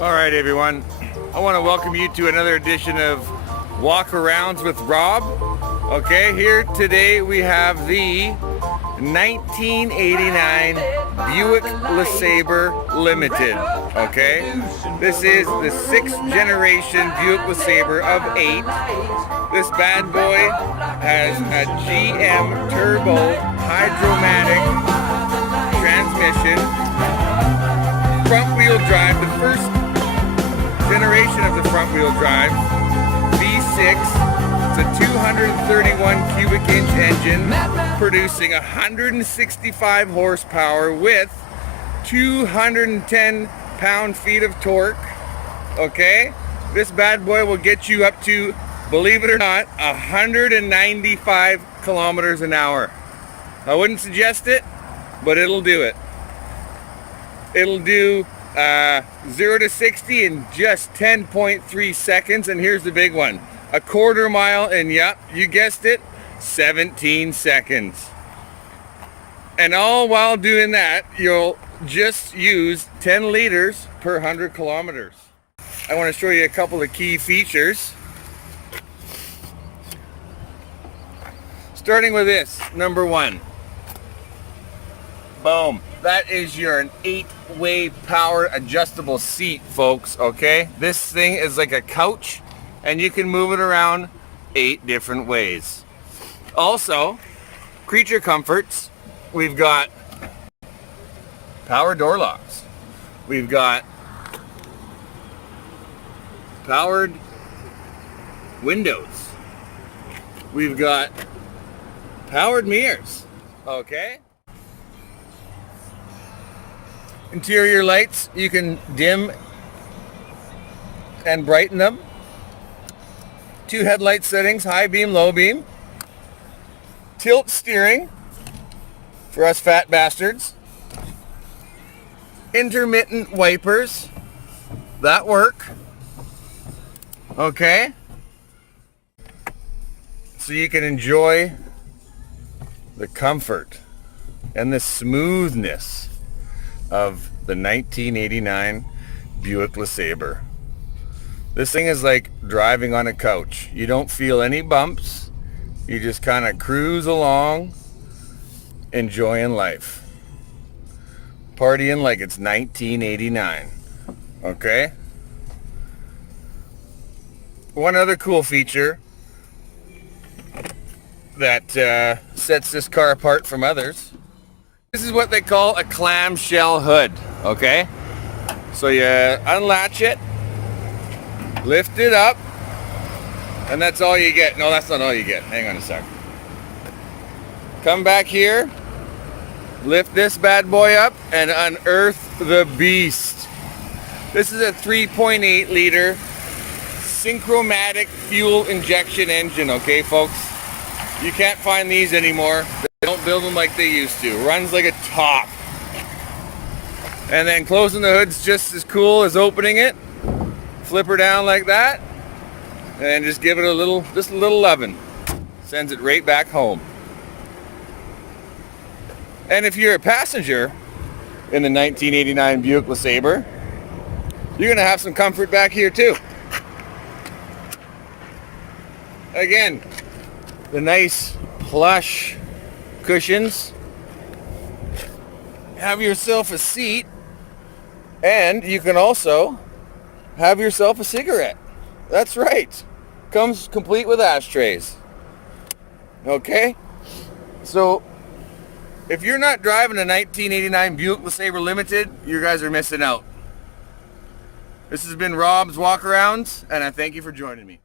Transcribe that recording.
All right, everyone. I want to welcome you to another edition of Walk-Arounds with Rob. Okay, here today we have the 1989 Buick LeSabre Limited. Okay, this is the 6th generation Buick LeSabre of 8. This bad boy has a GM turbo hydromatic transmission, front wheel drive, the first generation of the front wheel drive, V6. It's a 231 cubic inch engine producing 165 horsepower with 210 pound-feet of torque. Okay, this bad boy will get you up to, believe it or not, 195 kilometers an hour. I wouldn't suggest it, but it'll do it. It'll do 0 to 60 in just 10.3 seconds, and here's the big one. A quarter mile in, yep, you guessed it, 17 seconds. And all while doing that, you'll just use 10 liters per 100 kilometers. I want to show you a couple of key features. Starting with this, number one. Boom. That is your 8-way power adjustable seat, folks, okay? This thing is like a couch, and you can move it around 8 different ways. Also, creature comforts, we've got power door locks. We've got powered windows. We've got powered mirrors, okay? Interior lights, you can dim and brighten them. 2 headlight settings, high beam, low beam. Tilt steering for us fat bastards. Intermittent wipers that work. Okay. So you can enjoy the comfort and the smoothness of the 1989 Buick LeSabre. This thing is like driving on a couch. You don't feel any bumps. You just kind of cruise along, enjoying life. Partying like it's 1989. Okay? One other cool feature that sets this car apart from others. This is what they call a clamshell hood, okay? So you unlatch it, lift it up, and that's all you get. No, that's not all you get. Hang on a sec. Come back here, lift this bad boy up, and unearth the beast. This is a 3.8 liter synchromatic fuel injection engine, okay, folks? You can't find these anymore. They don't build them like they used to. Runs like a top. And then closing the hood's just as cool as opening it. Flip her down like that, and just give it a little loving. Sends it right back home. And if you're a passenger in the 1989 Buick LeSabre, you're gonna have some comfort back here too. Again, the nice plush cushions. Have yourself a seat, and you can also have yourself a cigarette. That's right. Comes complete with ashtrays. Okay? So, if you're not driving a 1989 Buick LeSabre Limited, you guys are missing out. This has been Rob's Walk-Arounds, and I thank you for joining me.